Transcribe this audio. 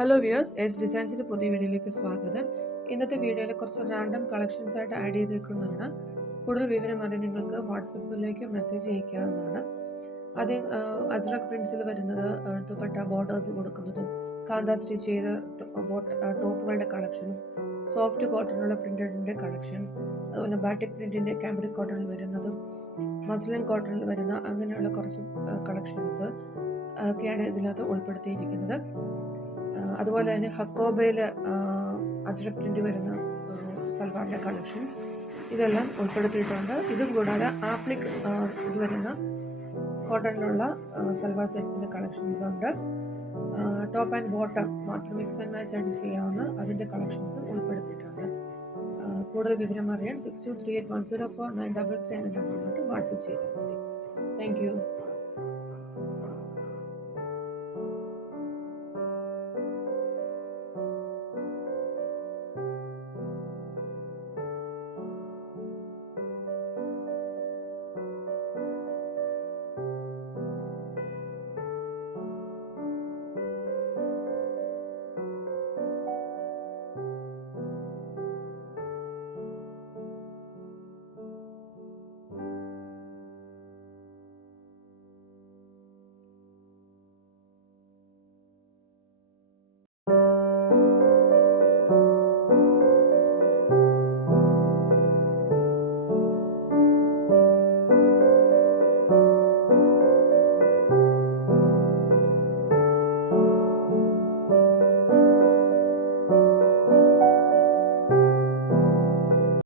Hello viewers, S ഡിസൈൻസിൻ്റെ പുതിയ വീഡിയോയിലേക്ക് സ്വാഗതം. ഇന്നത്തെ വീഡിയോയിൽ കുറച്ച് റാൻഡം കളക്ഷൻസ് ആയിട്ട് ആഡ് ചെയ്തേക്കുന്നതാണ്. കൂടുതൽ വിവരം അറിയാൻ നിങ്ങൾക്ക് വാട്സപ്പിലേക്ക് മെസ്സേജ് അയക്കാവുന്നതാണ്. ആദ്യം അജ്രക് പ്രിൻസിൽ വരുന്നത് ദുപ്പട്ട ബോർഡേഴ്സ് കൊടുക്കുന്നതും കാന്ത സ്റ്റിച്ച് ചെയ്ത ടോപ്പുകളുടെ കളക്ഷൻസ്, സോഫ്റ്റ് കോട്ടണുള്ള പ്രിൻറ്റഡിൻ്റെ കളക്ഷൻസ്, അതുപോലെ ബാറ്റിക് പ്രിൻറ്റിൻ്റെ കാംബ്രിക് കോട്ടണിൽ വരുന്നതും മസ്ലിൻ കോട്ടണിൽ വരുന്ന അങ്ങനെയുള്ള കുറച്ച് കളക്ഷൻസ് ഒക്കെയാണ് ഇതിനകത്ത് ഉൾപ്പെടുത്തിയിരിക്കുന്നത്. അതുപോലെ തന്നെ ഹക്കോബയിൽ അജ്രക് പ്രിൻ്റ് വരുന്ന സൽവാറിൻ്റെ കളക്ഷൻസ് ഇതെല്ലാം ഉൾപ്പെടുത്തിയിട്ടുണ്ട്. ഇതും കൂടാതെ ആപ്ലിക് ഇത് വരുന്ന കോട്ടണിലുള്ള സൽവാർ സെറ്റ്സിൻ്റെ കളക്ഷൻസ് ഉണ്ട്. ടോപ്പ് ആൻഡ് ബോട്ടം മാത്രം മിക്സ് ആൻഡ് മാച്ച് ആയിട്ട് ചെയ്യാവുന്ന അതിൻ്റെ കളക്ഷൻസും ഉൾപ്പെടുത്തിയിട്ടുണ്ട്. കൂടുതൽ വിവരം അറിയാൻ 6238104933 എന്ന നമ്പറിലോട്ട് വാട്സപ്പ് ചെയ്താൽ മതി. Thank you.